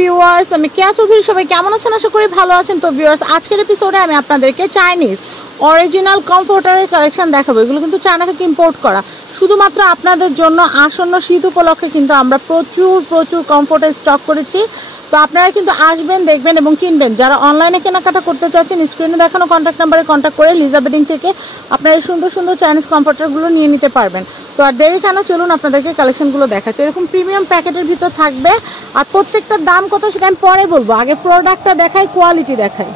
Viewers, আমি কেয়া চৌধুরী। সবাই কেমন আছেন? আশা করি ভালো আছেন। তো ভিউয়ার্স, আজকের এপিসোডে আমি আপনাদেরকে চাইনিজ অরিজিনাল কমফোর্টারের কালেকশন দেখাবো। এগুলো কিন্তু চায়না থেকে ইম্পোর্ট করা। শুধুমাত্র আপনাদের জন্য আসন্ন শীত উপলক্ষে কিন্তু আমরা প্রচুর কমফোর্টের স্টক করেছি। তো আপনারা কিন্তু আসবেন, দেখবেন এবং কিনবেন। যারা অনলাইনে কেনাকাটা করতে চাচ্ছেন, স্ক্রিনে দেখানো কন্ট্যাক্ট নাম্বারে কন্ট্যাক্ট করে লিজা বেডিং থেকে আপনারা সুন্দর চাইনিজ কমফোর্টারগুলো নিয়ে নিতে পারবেন। তো আর দেরি কেন, চলুন আপনাদেরকে কালেকশনগুলো দেখাতে। এরকম প্রিমিয়াম প্যাকেটের ভিতর থাকবে, আর প্রত্যেকটার দাম কত সেটা আমি পরে বলবো। আগে প্রোডাক্টটা দেখাই, কোয়ালিটি দেখাই।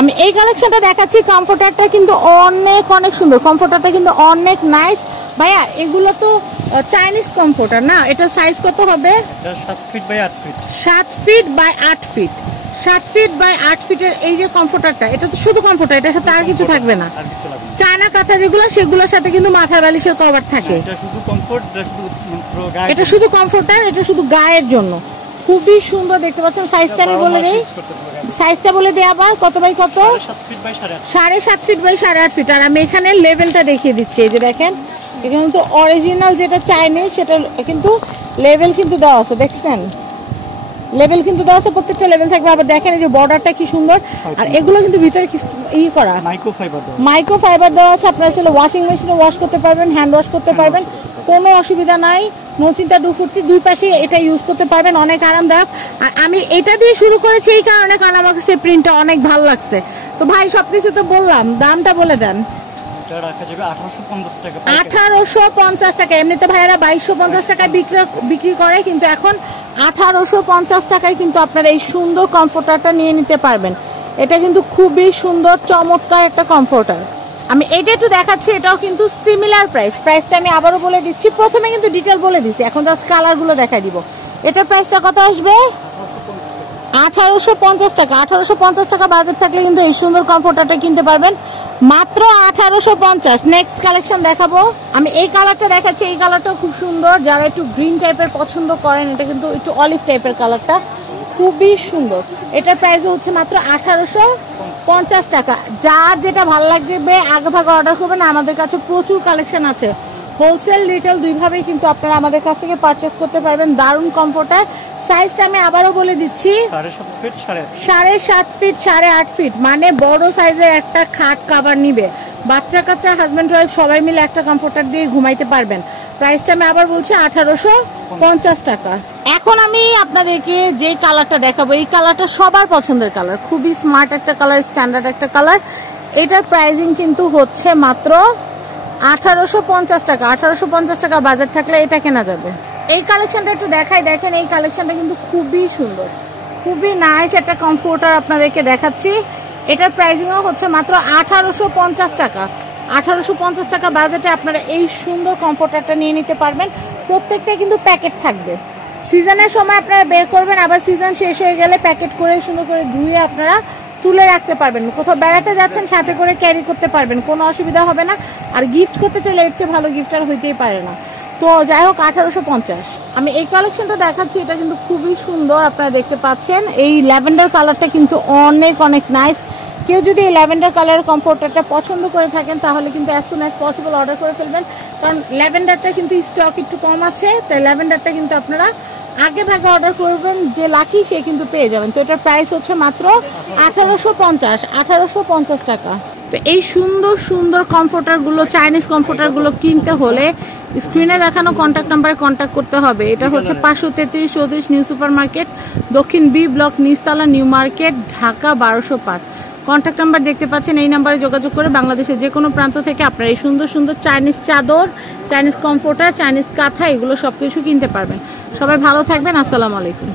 আমি এই কালেকশনটা দেখাচ্ছি। কমফোর্টারটা কিন্তু অনেক সুন্দর। কমফোর্টারটা কিন্তু অনেক নাইস। ভাইয়া, এগুলো তো চাইনিজ কমফোর্টার না? এটা সাইজ কত হবে? 7 feet by 8 feet. 7 feet by 8 feet. 7 feet by 8 ফিটের এই যে কমফোর্টারটা, এটা তো শুধু কমফোর্টার, এটার সাথে আর কিছু থাকবে না। চায়না কাঁথা যেগুলো, সেগুলোর সাথে কিন্তু মাথার বালিশের কভার থাকে। এটা শুধু কমফোর্ট, এটা শুধু কমফোর্টার, এটা শুধু গায়ের জন্য। খুবই সুন্দর দেখতে পাচ্ছেন। সাইজটা আমি বলে দেই, সাইজটা বলে দেই আবার। কত বাই কত? 7.5 ফিট বাই 8.5 ফিট। আর আমি এখানে লেভেলটা দেখিয়ে দিচ্ছি। এই যে দেখেন, এখানে তো অরিজিনাল যেটা চাইনিজ সেটা কিন্তু লেভেল কিন্তু দেওয়া আছে, দেখছেন? লেভেল কিন্তু দেওয়া আছে, প্রত্যেকটা লেভেল থাকবে। আবার দেখেন এই যে বর্ডারটা কি সুন্দর। আর এগুলো কিন্তু ভিতরে কি করা, মাইক্রোফাইবার দেওয়া আছে। আপনারা চলে ওয়াশিং মেশিনে ওয়াশ করতে পারবেন, হ্যান্ড ওয়াশ করতে পারবেন, কোনো অসুবিধা নাই। নো চিন্তা, ফুর্তি, দুই পাশে এটা ইউজ করতে পারবেন, অনেক আরামদায়ক। আর আমি এটা দিয়ে শুরু করেছি এই কারণে, কারণ আমার কাছে প্রিন্টটা অনেক ভালো লাগছে। তো ভাই, সবকিছু তো বললাম, দামটা বলে দেন। 1850 টাকা। এমনিতে ভাইয়েরা 2250 টাকায় বিক্রি করে, কিন্তু এখন 1850 টাকায় কিন্তু আপনারা এই সুন্দর কমফোর্টারটা নিয়ে নিতে পারবেন। এটা কিন্তু খুবই সুন্দর, চমৎকার একটা কমফোর্টার। আমি এটা একটু দেখাচ্ছি, এটাও কিন্তু সিমিলার প্রাইস। প্রাইসটা আমি আবারও বলে দিচ্ছি, প্রথমে কিন্তু ডিটেল বলে দিচ্ছি, এখন জাস্ট কালারগুলো দেখাই দিব। এটার প্রাইসটা কত আসবে? 1850 টাকা। 1850 টাকা বাজেট থাকলে কিন্তু এই সুন্দর কমফোর্টারটা কিনতে পারবেন মাত্র 1850। নেক্সট কালেকশন দেখাবো। আমি এই কালারটা দেখাচ্ছি। এই কালারটাও খুব সুন্দর। যারা একটু গ্রিন টাইপের পছন্দ করেন, এটা কিন্তু একটু অলিভ টাইপের কালারটা, খুবই সুন্দর। এটার প্রাইস হচ্ছে মাত্র 1850 টাকা। যার যেটা ভালো লাগবে আগে ভাগে অর্ডার করবেন। আমাদের কাছে প্রচুর কালেকশন আছে, হোলসেল রিটেল দুইভাবেই কিন্তু আপনারা আমাদের কাছ থেকে পারচেস করতে পারবেন। দারুণ কমফোর্টার। সাইজটা আমি আবারও বলে দিচ্ছি, 7.5 ফিট 8.5 ফিট। মানে বড় সাইজের একটা খাট কাভার নিবে, বাচ্চা কাচ্চা, হাজব্যান্ড ওয়াইফ সবাই মিলে একটা কমফোর্টার দিয়ে ঘুমাইতে পারবেন। প্রাইসটা আমি আবার বলছি 1850 টাকা। এখন আমি আপনাদেরকে যে কালারটা দেখাবো, এই কালারটা সবার পছন্দের কালার, খুবই স্মার্ট একটা কালার, স্ট্যান্ডার্ড একটা কালার। এটার প্রাইসিং কিন্তু হচ্ছে মাত্র 1850 টাকা। 1850 টাকা বাজেট থাকলে এটা কেনা যাবে। এই কালেকশনটা একটু দেখাই, দেখেন এই কালেকশনটা কিন্তু খুবই সুন্দর, খুবই নাইস একটা কমফোর্টার আপনাদেরকে দেখাচ্ছি। এটার প্রাইসিংও হচ্ছে মাত্র 1850 টাকা। 1850 টাকা বাজেটে আপনারা এই সুন্দর কমফোর্টারটা নিয়ে নিতে পারবেন। প্রত্যেকটা কিন্তু প্যাকেট থাকবে। সিজনের সময় আপনারা বের করবেন, আবার সিজন শেষ হয়ে গেলে প্যাকেট করে সুন্দর করে ধুয়ে আপনারা তুলে রাখতে পারবেন। কোথাও বেড়াতে যাচ্ছেন, সাথে করে ক্যারি করতে পারবেন, কোনো অসুবিধা হবে না। আর গিফট করতে চাইলে এর চেয়ে ভালো গিফট আর হইতেই পারে না। তো যাই হোক, 1850। আমি এই কালেকশনটা দেখাচ্ছি, এটা কিন্তু খুবই সুন্দর, আপনারা দেখতে পাচ্ছেন। এই ল্যাভেন্ডার কালারটা কিন্তু অনেক নাইস। কেউ যদি এই ল্যাভেন্ডার কালারের কমফোর্টারটা পছন্দ করে থাকেন, তাহলে কিন্তু as soon as possible order করে ফেলবেন, কারণ ল্যাভেন্ডারটা কিন্তু স্টক একটু কম আছে। তাই ল্যাভেন্ডারটা কিন্তু আপনারা আগে ভাগে অর্ডার করবেন, যে লাকি সে কিন্তু পেয়ে যাবেন। তো এটার প্রাইস হচ্ছে মাত্র 1850 টাকা। তো এই সুন্দর কমফোর্টারগুলো, চাইনিজ কমফোর্টারগুলো কিনতে হলে স্ক্রিনে দেখানো কন্ট্যাক্ট নাম্বারে কন্ট্যাক্ট করতে হবে। এটা হচ্ছে 533 চৌধুরী নিউ সুপার মার্কেট, দক্ষিণ বি ব্লক, নিচতলা, New Market, Dhaka 1205। Contact number দেখতে পাচ্ছেন। এই নাম্বারে যোগাযোগ করে বাংলাদেশের যে কোনো প্রান্ত থেকে আপনারা এই সুন্দর চাইনিজ চাদর, চাইনিজ কমফোর্টার, চাইনিজ কাঁথা, এগুলো সব কিছু কিনতে পারবেন। সবাই ভালো থাকবেন। আসসালামু আলাইকুম।